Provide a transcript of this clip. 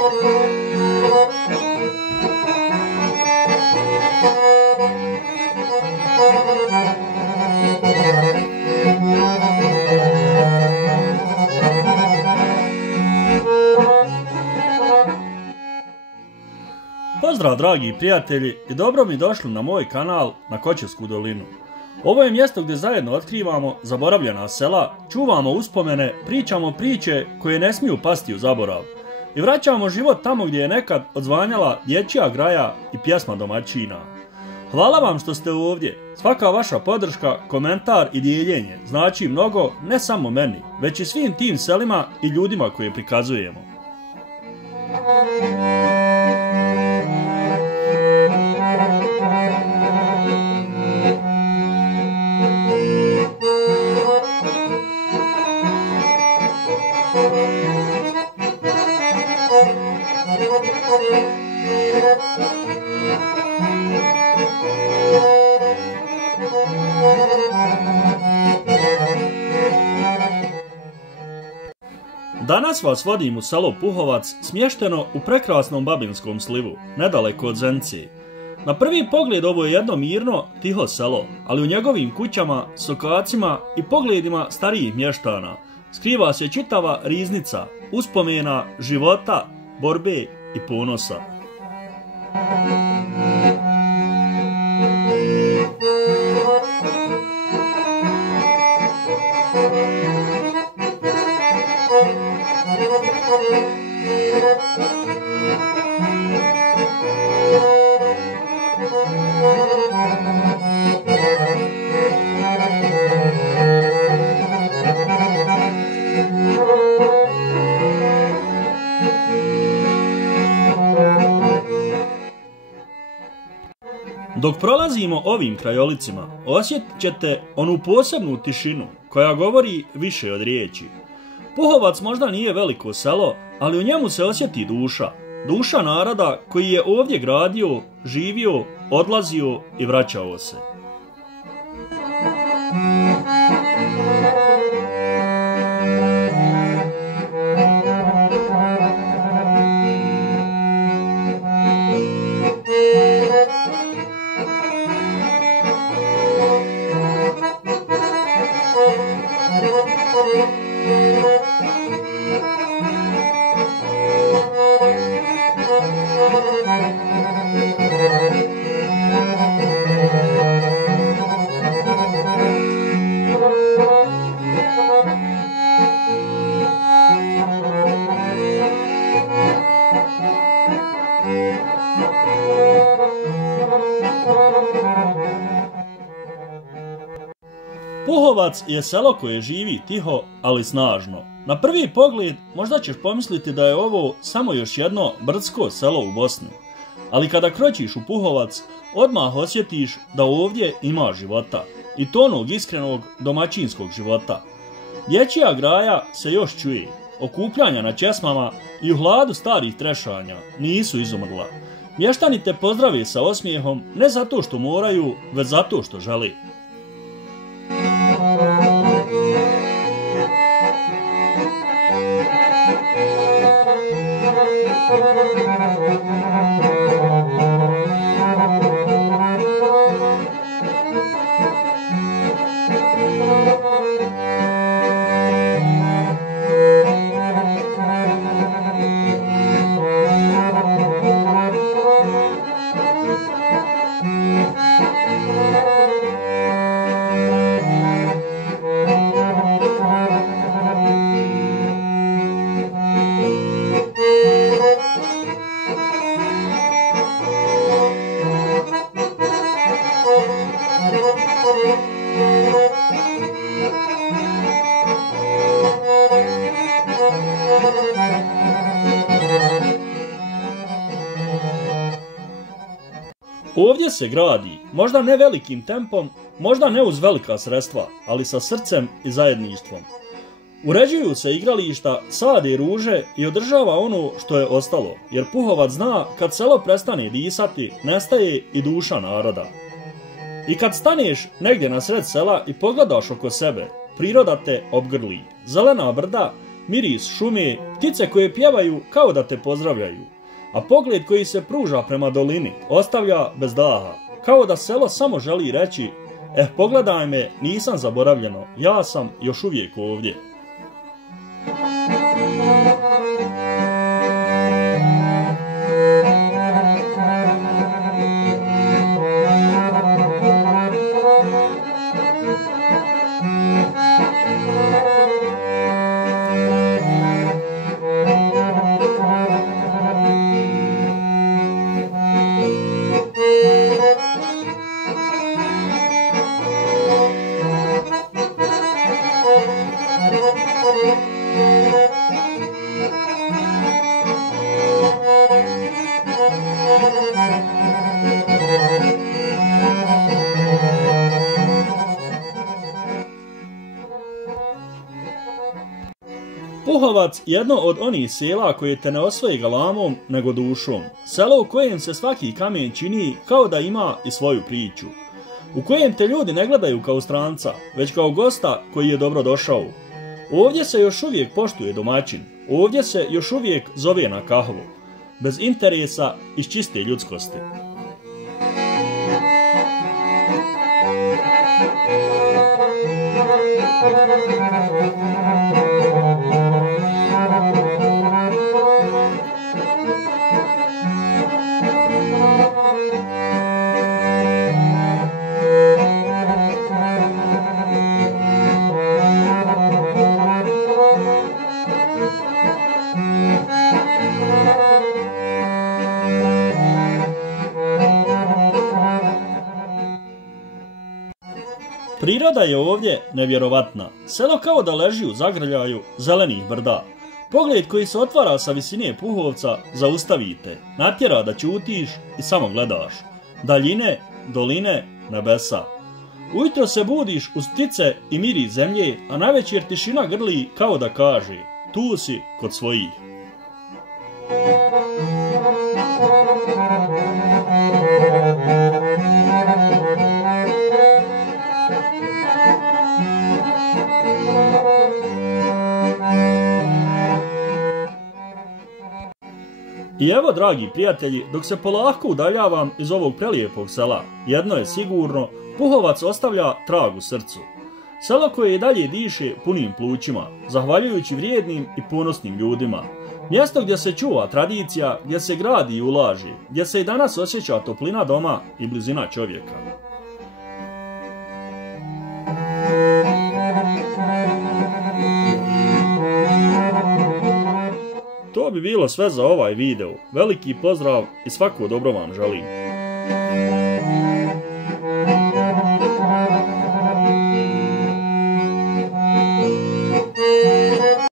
Pozdrav dragi prijatelji i dobro mi došli na moj kanal na Kočevsku dolinu. Ovo je mjesto gdje zajedno otkrivamo zaboravljena sela, čuvamo uspomene, pričamo priče koje ne smiju pasti u zaborav i vraćamo život tamo gdje je nekad odzvanjala dječja graja i pjesma domaćina. Hvala vam što ste ovdje, svaka vaša podrška, komentar i dijeljenje znači mnogo ne samo meni, već i svim tim selima i ljudima koje prikazujemo. Danas vas vodim u selo Puhovac, smješteno u prekrasnom Babinskom slivu, nedaleko od Zenice. Na prvi pogled ovo je jedno mirno, tiho selo, ali u njegovim kućama, sokacima i pogledima starijih mještana skriva se čitava riznica uspomena, života, borbe i ponosa. Dok prolazimo ovim krajolicima, osjetit ćete onu posebnu tišinu koja govori više od riječi. Puhovac možda nije veliko selo, ali u njemu se osjeti duša. Duša naroda koji je ovdje gradio, živio, odlazio i vraćao se. Puhovac je selo koje živi tiho, ali snažno. Na prvi pogled možda ćeš pomisliti da je ovo samo još jedno brdsko selo u Bosni. Ali kada kročiš u Puhovac, odmah osjetiš da ovdje ima života. I to onog iskrenog domaćinskog života. Dječja graja se još čuje, okupljanja na česmama i u hladu starih trešanja nisu izumrla. Mještani te pozdrave sa osmijehom ne zato što moraju, već zato što žele. Ovdje se gradi, možda ne velikim tempom, možda ne uz velika sredstva, ali sa srcem i zajedništvom. Uređuju se igrališta, sade ruže i održava ono što je ostalo, jer Puhovac zna kad selo prestane disati, nestaje i duša naroda. I kad staneš negdje na sred sela i pogledaš oko sebe, priroda te obgrli. Zelena brda, miris šume, ptice koje pjevaju kao da te pozdravljaju, a pogled koji se pruža prema dolini ostavlja bez daha, kao da selo samo želi reći: pogledaj me, nisam zaboravljeno, ja sam još uvijek ovdje. Puhovac jedno od onih sela koje te ne osvoji galamom nego dušom, selo u kojem se svaki kamen čini kao da ima i svoju priču, u kojem te ljudi ne gledaju kao stranca, već kao gosta koji je dobro došao. Ovdje se još uvijek poštuje domaćin, ovdje se još uvijek zove na kahvu, bez interesa, iz čiste ljudskosti. Priroda je ovdje nevjerovatna. Selo kao da leži u zagrljaju zelenih brda. Pogled koji se otvara sa visine Puhovca zaustavite, natjera da ćutiš i samo gledaš. Daljine, doline, nebesa. Ujutro se budiš uz ptice i miris zemlje, a navečer tišina grli kao da kaže: tu si kod svojih. I evo, dragi prijatelji, dok se polako udaljavam iz ovog prelijepog sela, jedno je sigurno, Puhovac ostavlja trag u srcu. Selo koje i dalje diše punim plućima, zahvaljujući vrijednim i ponosnim ljudima. Mjesto gdje se čuva tradicija, gdje se gradi i ulaže, gdje se i danas osjeća toplina doma i blizina čovjeka. To bi bilo sve za ovaj video. Veliki pozdrav i svako dobro vam želim.